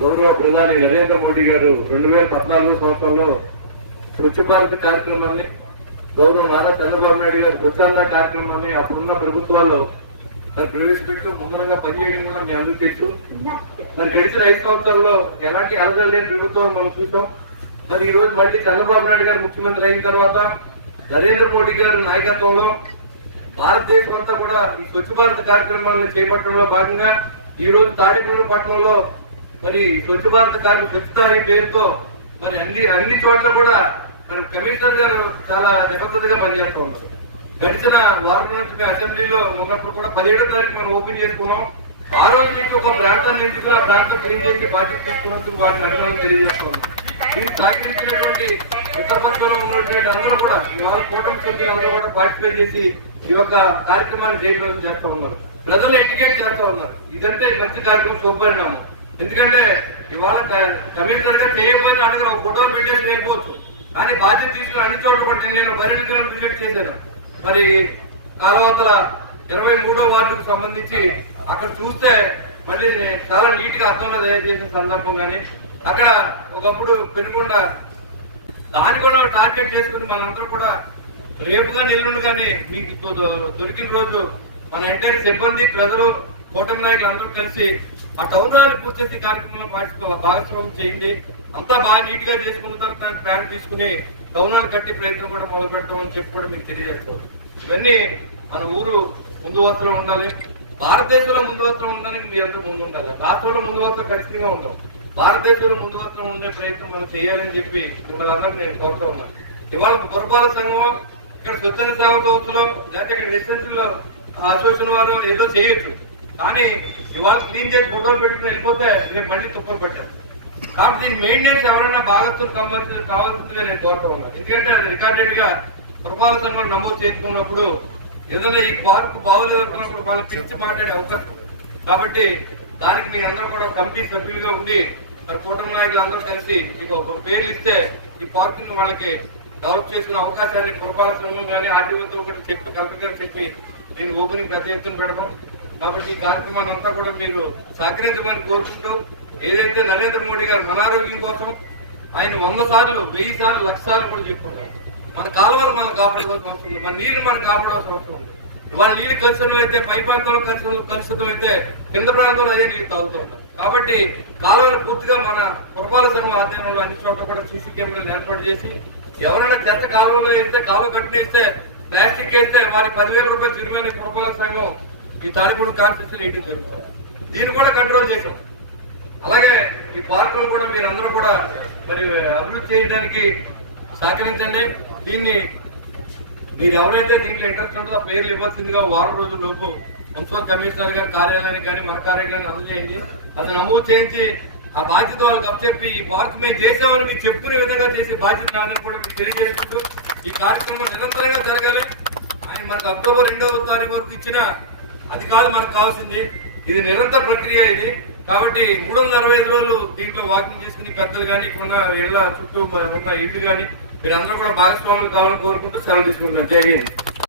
గౌరవ ప్రధాని నరేంద్ర మోడీ గారు రెండు వేల పద్నాలుగో సంవత్సరంలో స్వచ్ఛ భారత్ కార్యక్రమాన్ని గౌరవ నారా చంద్రబాబు నాయుడు గారు స్వచ్ఛంద కార్యక్రమాన్ని అప్పుడున్న ప్రభుత్వాలు ప్రవేశపెట్టి ప్రవేశపెట్టు ముందరగా పనిచేయడం కూడా మేము అందరికీ మరి గడిచిన ఐదు సంవత్సరాల్లో ఎలాంటి అలజడి లేని ప్రభుత్వం మనం చూసాం. మరి ఈ రోజు మళ్ళీ చంద్రబాబు నాయుడు గారు ముఖ్యమంత్రి అయిన తర్వాత నరేంద్ర మోడీ గారి నాయకత్వంలో భారతదేశం అంతా కూడా ఈ స్వచ్ఛ భారత్ కార్యక్రమాన్ని చేపట్టడంలో భాగంగా ఈ రోజు తాడేపల్లి పట్టణంలో మరి స్వచ్ఛ భారత కార్డు స్వచ్ఛత అనే పేరుతో. మరి అన్ని అన్ని చోట్ల కూడా మరి కమిషనర్ గారు చాలా నిబద్ధతగా పనిచేస్తూ ఉన్నారు. గడిచిన వారం నుంచి మేము అసెంబ్లీలో ఉన్నప్పుడు కూడా పదిహేడో తారీఖు మనం ఓపెన్ చేసుకున్నాం. ఆ రోజు నుంచి ఒక ప్రాంతాన్ని ఎంచుకుని ఆ ప్రాంతం క్లీన్ చేసి బాధ్యత తీసుకున్నందుకు వారిని అభినందన తెలియజేస్తా ఉన్నాం. దీన్ని సహకరించినటువంటి ఇతర పక్షంలో ఉన్నటువంటి అందరూ కూడా ఇవాళ కూటమి సభ్యులు అందరూ కూడా పార్టిసిపేట్ చేసి ఈ యొక్క కార్యక్రమాన్ని చేయడం చేస్తా ఉన్నారు. ప్రజలు ఎడ్యుకేట్ చేస్తా ఉన్నారు. ఇదంతే మంచి కార్యక్రమం శుభపరిణామం ఎందుకంటే ఇవాళ తమిళనాడుగా కమిషనర్గా చేయకపోయినా ఒక ఫోటో బిడ్జెట్ లేకపోవచ్చు కానీ బాధ్యత తీసుకుని అన్ని చోట్ల కూడా నేను బహిరంగ బిడ్జెట్ చేశాను. మరి కాలవతల ఇరవై మూడో వార్డుకు సంబంధించి అక్కడ చూస్తే మళ్ళీ చాలా నీట్గా అర్థంలో తయారు చేసిన సందర్భం కానీ అక్కడ ఒకప్పుడు పెనుకొండ దాని కూడా టార్గెట్ చేసుకుని మనందరూ కూడా రేపు కానీ ఎల్లుండి కానీ మీకు దొరికిన రోజు మన ఎంటైర్ సిబ్బంది ప్రజలు కూటమి నాయకులు అందరూ కలిసి ఆ టౌన్ హాల్ పూర్తి చేసే కార్యక్రమంలో భాగస్వామ్యం చేయండి. అంతా బాగా నీట్గా చేసుకున్న తర్వాత ప్లాన్ తీసుకుని టౌన్ హాల్ కట్టి ప్రయత్నం కూడా మొదలు పెడతామని చెప్పి కూడా మీకు తెలియజేస్తాం ఇవన్నీ మన ఊరు ముందు వరుసలో ఉండాలి. భారతదేశంలో ముందు వరుసలో ఉండడానికి మీ అందరూ ముందు ఉండాలి. రాష్ట్రంలో ముందు వరుసలో ఖచ్చితంగా ఉంటాం భారతదేశంలో ముందు వరుసలో ఉండే ప్రయత్నం మనం చేయాలని చెప్పి మిమ్మల్ని నేను కోరుతూ ఉన్నాను. ఇవాళ పురపాలక సంఘం ఇక్కడ స్వచ్ఛంద సేవ సంస్థలో లేకపోతే ఇక్కడ రెసిడెన్సీలో అసోసియేషన్ వారు ఏదో చేయొచ్చు. కానీ ఇవాళ క్లీన్ చేసి ఫోటోలు పెట్టుకుని వెళ్ళిపోతే రేపు మళ్ళీ తుప్పలు పట్టారు కాబట్టి దీని మెయింటెనెన్స్ ఎవరైనా భాగస్తులు కావాల్సింది కావాల్సిందిగా నేను కోరుతూ ఉన్నాను. ఎందుకంటే అది రికార్డెడ్గా పురపాలక సంఘం నమోదు చేసుకున్నప్పుడు ఏదైనా ఈ పార్క్ బాగోలేదు అనుకున్నప్పుడు వాళ్ళు పిలిచి మాట్లాడే అవకాశం ఉంది. కాబట్టి దానికి మీ అందరూ కూడా కమిటీ సభ్యులుగా ఉండి మరి కూటమి నాయకులు అందరూ కలిసి మీకు ఒక పేర్లు ఇస్తే ఈ పార్కింగ్ వాళ్ళకి డెవలప్ చేసిన అవకాశాన్ని పురపాలక సంఘం కానీ ఆర్టీఓతో ఒకటి చెప్పి కలెక్టర్ గారు చెప్పి దీనికి ఓపెనింగ్ పెద్ద ఎత్తున పెడదాం. కాబట్టి ఈ కార్యక్రమాన్ని అంతా కూడా మీరు సహకరించమని కోరుకుంటూ ఏదైతే నరేంద్ర మోడీ గారు అనారోగ్యం కోసం ఆయన వంద సార్లు వెయ్యి సార్లు లక్ష సార్లు కూడా చెప్పుకుంటారు మన కాలువలు మనం కాపాడుకోవాల్సిన అవసరం ఉంది. మన నీరు మనం కాపాడాల్సిన అవసరం ఉంది. వాళ్ళ నీళ్ళు కలుషితం అయితే పై ప్రాంతంలో కలుషితం కలుషితం అయితే కింద ప్రాంతంలో అదే నీరు తాగుతూ కాబట్టి కాలువలు పూర్తిగా మన పురపాలక సంఘం ఆధ్వర్యంలో అన్ని చోట్ల కూడా సీసీ కెమెరాలు ఏర్పాటు చేసి ఎవరైనా చెత్త కాలువలో వేస్తే కాలువ కట్టేస్తే ప్లాస్టిక్ వేస్తే వారి పదివేల రూపాయలు జరిమానా పురపాలక సంఘం ఈ తాడిపూడి కాన్స్టిట్యూషన్ వేయడం జరుగుతుంది దీన్ని కూడా కంట్రోల్ చేసాం అలాగే ఈ పార్కులు కూడా మీరు అందరూ కూడా మరి అభివృద్ధి చేయడానికి సహకరించండి. దీన్ని మీరు ఎవరైతే దీంట్లో ఇంట్రెస్ట్ ఉంటుందో పేర్లు ఇవ్వాల్సిందిగా వారం రోజుల లోపు మున్సిపల్ కమిషనర్ గారి కార్యాలయానికి కానీ మన కార్యాలయాన్ని అందజేయండి. అతను నమోదు చేయించి ఆ బాధ్యత వాళ్ళకి అప్పచెప్పి ఈ పార్క్ మేము చేసామని మీరు చెప్పుకునే విధంగా చేసే బాధ్యత నాన్న కూడా మీకు తెలియజేసుకుంటూ ఈ కార్యక్రమం నిరంతరంగా జరగాలి. ఆయన మనకు అక్టోబర్ రెండవ తారీఖు వరకు ఇచ్చిన అది కాదు మనకు కావాల్సింది. ఇది నిరంతర ప్రక్రియ ఇది. కాబట్టి మూడు వందల అరవై ఐదు రోజులు దీంట్లో వాకింగ్ చేసుకుని పెద్దలు కానీ ఇక్కడ ఉన్న చుట్టూ ఉన్న ఇల్లు కానీ మీరందరూ కూడా భాగస్వాములు కావాలని కోరుకుంటూ సెలవు తీసుకుంటారు జై హింద్.